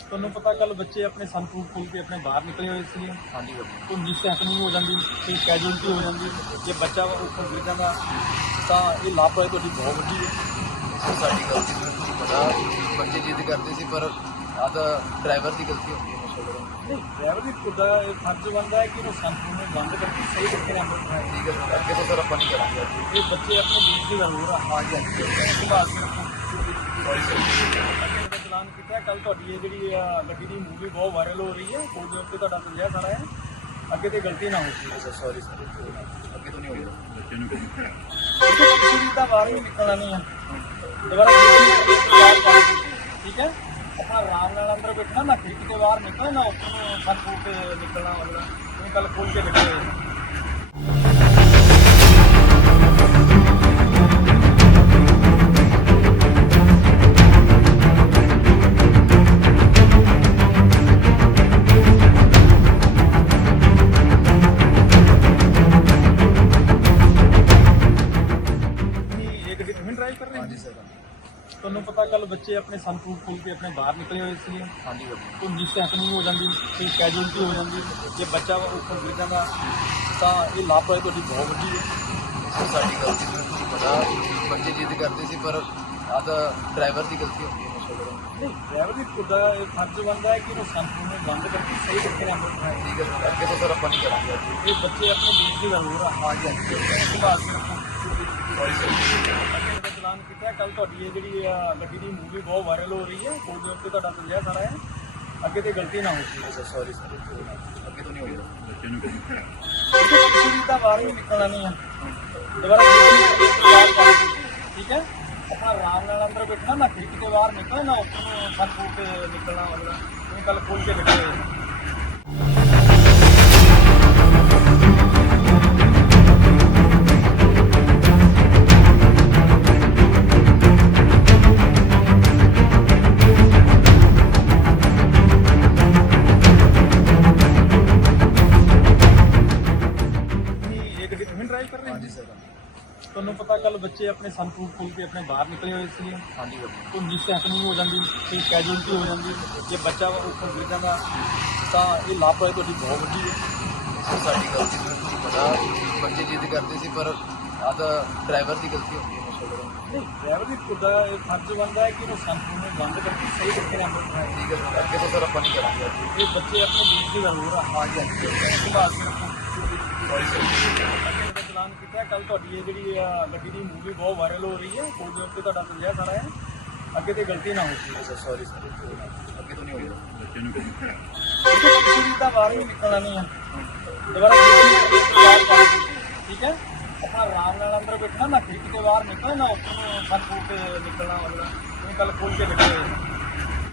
ਪਤਾ ਕੱਲ ਬੱਚੇ ਆਪਣੇ ਸੰਪਰੂਫ ਖੋਲ ਕੇ ਆਪਣੇ ਬਾਹਰ ਨਿਕਲੇ ਹੋਏ ਸੀ ਹਾਂਜੀ ਕੋਈ ਮਿਸ ਹੈਪਨਿੰਗ ਹੋ ਜਾਂਦੀ ਕੋਈ ਕੈਜੂਅਲਟੀ ਹੋ ਜਾਂਦੀ। ਜੇ ਬੱਚਾ ਉੱਪਰ ਗਿਰ ਜਾਂਦਾ ਤਾਂ ਇਹ ਲਾਪਰਵਾਹੀ ਤੁਹਾਡੀ ਬਹੁਤ ਵੱਡੀ ਹੈ। ਸਾਡੀ ਗਲਤੀ ਨਹੀਂ ਤੁਹਾਨੂੰ ਪਤਾ ਬੱਚੇ ਜਿੱਦ ਕਰਦੇ ਸੀ ਪਰ ਆ ਤਾਂ ਡਰਾਈਵਰ ਦੀ ਗਲਤੀ ਹੁੰਦੀ ਹੈ ਡਰਾਈਵਰ ਦੀ ਖੁਦ ਫਰਜ਼ ਬਣਦਾ ਹੈ ਕਿ ਉਹ ਸੰਪਰੂਫ ਨੂੰ ਬੰਦ ਕਰਕੇ ਸਹੀ ਤਰੀਕੇ ਨਾਲ ਅੰਦਰ ਪਾਏ ਠੀਕ ਹੈ ਅੱਗੇ ਤੋਂ ਸਰ ਆਪਾਂ ਨਹੀਂ ਕਰਾਂਗੇ। ਇਹ ਬੱਚੇ ਆਪਣੇ ਦੇਸ਼ ਦੀ ਹਾਂਜੀ ਹਾਂਜੀ। ਸੰਭਾਲ ਕੇ ਰੱਖੋ ਸੌਰੀ ਸਰ ਦਾ ਚਲਾਨ ਕੀਤਾ। ਕੱਲ ਤੁਹਾਡੀ ਇਹ ਜਿਹੜੀ ਗੱਡੀ ਦੀ ਮੂਵੀ ਬਹੁਤ ਵਾਇਰਲ ਹੋ ਰਹੀ ਹੈ। ਕੋਲ ਦੇ ਉੱਤੇ ਤੁਹਾਡਾ ਚੱਲਿਆ ਸਾਰਾ ਹੈ। ਅੱਗੇ ਤੇ ਗਲਤੀ ਨਾ ਹੋਵੇ ਸਰ ਸੌਰੀ ਸਰ ਅੱਗੇ ਤੋਂ ਨਹੀਂ ਹੋਏਗਾ ਤੁਸੀਂ ਵੀ ਤਾਂ ਬਾਹਰ ਹੀ ਨਿਕਲਣਾ ਨਹੀਂ ਹੈ। ਦੁਬਾਰਾ ਯਾਦ ਕਰੋ ਠੀਕ ਹੈ? ਆਪਣਾ ਆਰਾਮ ਨਾਲ ਅੰਦਰ ਬੈਠਣਾ ਨਾ ਖਿੱਚ ਕੇ ਬਾਹਰ ਨਿਕਲਣਾ ਨਾ ਉੱਥੋਂ ਕੇ ਨਿਕਲਣਾ ਤੁਸੀਂ ਕੱਲ ਖੋਲ ਕੇ ਨਿਕਲੇ ਤੁਹਾਨੂੰ ਪਤਾ ਕੱਲ ਬੱਚੇ ਆਪਣੇ ਸੰਪਰੂਫ ਖੋਲ ਕੇ ਆਪਣੇ ਬਾਹਰ ਨਿਕਲੇ ਹੋਏ ਸੀ ਹਾਂਜੀ ਕੋਈ ਮਿਸ ਹੈਪਨਿੰਗ ਹੋ ਜਾਂਦੀ ਕੋਈ ਕੈਜੂਅਲਟੀ ਹੋ ਜਾਂਦੀ। ਜੇ ਬੱਚਾ ਉੱਪਰ ਗਿਰ ਜਾਂਦਾ ਤਾਂ ਇਹ ਲਾਪਰਵਾਹੀ ਤੁਹਾਡੀ ਬਹੁਤ ਵੱਡੀ ਹੈ। ਸਾਡੀ ਗਲਤੀ ਨਹੀਂ ਤੁਹਾਨੂੰ ਪਤਾ ਬੱਚੇ ਜਿੱਦ ਕਰਦੇ ਸੀ ਪਰ ਆ ਤਾਂ ਡਰਾਈਵਰ ਦੀ ਗਲਤੀ ਹੁੰਦੀ ਹੈ ਡਰਾਈਵਰ ਦੀ ਦਾ ਇਹ ਫਰਜ਼ ਬਣਦਾ ਹੈ ਕਿ ਉਹ ਸੰਪਰੂਫ ਨੂੰ ਬੰਦ ਕਰਕੇ ਸਹੀ ਤਰੀਕੇ ਨਾਲ ਠੀਕ ਹੈ ਸਰ ਅੱਗੇ ਤੋਂ ਸਰ ਆਪਾਂ ਨਹੀਂ ਕਰਾਂਗੇ ਇਹ ਬੱਚੇ ਆਪਣੇ ਦੇਸ਼ ਦੀ ਜ਼ਰੂਰ ਆ ਹਾਂਜੀ ਹਾਂਜੀ ਸੰਭਾਲ ਕੇ ਰੱਖੋ ਸੌਰੀ ਕੱਲ ਤੁਹਾਡੀ ਇਹ ਜਿਹੜੀ ਆ ਗੱਡੀ ਦੀ ਮੂਵੀ ਬਹੁਤ ਵਾਇਰਲ ਹੋ ਰਹੀ ਹੈ। ਕੋਲ ਦੇ ਉੱਤੇ ਤੁਹਾਡਾ ਚੱਲਿਆ ਸਾਰਾ ਹੈ। ਅੱਗੇ ਤੇ ਗਲਤੀ ਨਾ ਹੋਵੇ ਸਰ ਸੌਰੀ ਸਰ ਅੱਗੇ ਤੋਂ ਨਹੀਂ ਹੋਏਗਾ ਤੁਸੀਂ ਵੀ ਤਾਂ ਬਾਹਰ ਹੀ ਨਿਕਲਣਾ ਨਹੀਂ ਹੈ। ਦੁਬਾਰਾ ਕਰੋ ਠੀਕ ਹੈ? ਆਪਣਾ ਆਰਾਮ ਨਾਲ ਅੰਦਰ ਬੈਠਣਾ ਨਾ ਖਿੱਚ ਕੇ ਬਾਹਰ ਨਿਕਲਣਾ ਨਾ ਉੱਥੋਂ ਫੂਟ ਕੇ ਨਿਕਲਣਾ ਤੁਸੀਂ ਕੱਲ ਖੋਲ ਕੇ ਨਿਕਲੇ ਡਰਾਈਵ ਕਰ ਰਹੇ ਹਾਂਜੀ ਸਰ ਤੁਹਾਨੂੰ ਪਤਾ ਕੱਲ ਬੱਚੇ ਆਪਣੇ ਸੰਪਰੂਫ ਖੋਲ ਕੇ ਆਪਣੇ ਬਾਹਰ ਨਿਕਲੇ ਹੋਏ ਸੀ ਹਾਂਜੀ ਕੋਈ ਮਿਸ ਹੈਪਨਿੰਗ ਹੋ ਜਾਂਦੀ ਕੋਈ ਕੈਜੂਅਲਟੀ ਹੋ ਜਾਂਦੀ। ਜੇ ਬੱਚਾ ਉੱਪਰ ਗਿਰ ਜਾਂਦਾ ਤਾਂ ਇਹ ਲਾਪਰਵਾਹੀ ਤੁਹਾਡੀ ਬਹੁਤ ਵੱਡੀ ਹੈ। ਸਾਡੀ ਗਲਤੀ ਨਹੀਂ ਤੁਹਾਨੂੰ ਪਤਾ ਬੱਚੇ ਜਿੱਦ ਕਰਦੇ ਸੀ ਪਰ ਆ ਤਾਂ ਡਰਾਈਵਰ ਦੀ ਗਲਤੀ ਹੁੰਦੀ ਹੈ ਮਸ਼ਹੂਰ ਨਹੀਂ ਡਰਾਈਵਰ ਦੀ ਖੁਦ ਦਾ ਫਰਜ਼ ਬਣਦਾ ਹੈ ਕਿ ਉਹ ਸੰਪਰੂਫ ਨੂੰ ਬੰਦ ਕਰਕੇ ਸਹੀ ਤਰੀਕੇ ਨਾਲ ਅੰਦਰ ਪਾਏ ਠੀਕ ਹੈ ਸਰ ਅੱਗੇ ਤੋਂ ਸਰ ਆਪਾਂ ਨਹੀਂ ਕਰਾਂਗੇ ਇਹ ਬੱਚੇ ਆਪਣੇ ਦੇਸ਼ ਦੀ ਜ਼ਰੂਰ ਆ ਹਾਂਜੀ ਹਾਂਜੀ ਸੰਭਾਲ ਕੇ ਰੱਖੋ ਸੌਰੀ ਸਰ ਅੱਗੇ ਦਾ ਚਲਾਨ ਕੀਤਾ ਕੱਲ ਤੁਹਾਡੀ ਇਹ ਜਿਹੜੀ ਆ ਗੱਡੀ ਦੀ ਮੂਵੀ ਬਹੁਤ ਵਾਇਰਲ ਹੋ ਰਹੀ ਹੈ ਦੇ ਉੱਤੇ ਤੁਹਾਡਾ ਚੱਲਿਆ ਸਾਰਾ ਹੈ ਅੱਗੇ ਤੇ ਗਲਤੀ ਨਾ ਹੋਵੇ ਸਰ ਸੌਰੀ ਸਰ ਅੱਗੇ ਤੋਂ ਨਹੀਂ ਹੋਏਗਾ ਵੀ ਤਾਂ ਬਾਹਰ ਹੀ ਨਿਕਲਣਾ ਨਹੀਂ ਹੈ। ਦੁਬਾਰਾ ਠੀਕ ਹੈ? ਆਰਾਮ ਨਾਲ ਅੰਦਰ ਬੈਠਣਾ ਨਾ ਖਿੱਚ ਕੇ ਬਾਹਰ ਨਿਕਲਣਾ ਨਾ ਉੱਥੋਂ ਫਨ ਫੂਟ ਕੇ ਨਿਕਲਣਾ ਵਗੈਰਾ ਤੁਸੀਂ ਕੱਲ ਖੋਲ ਕੇ ਨਿਕਲੇ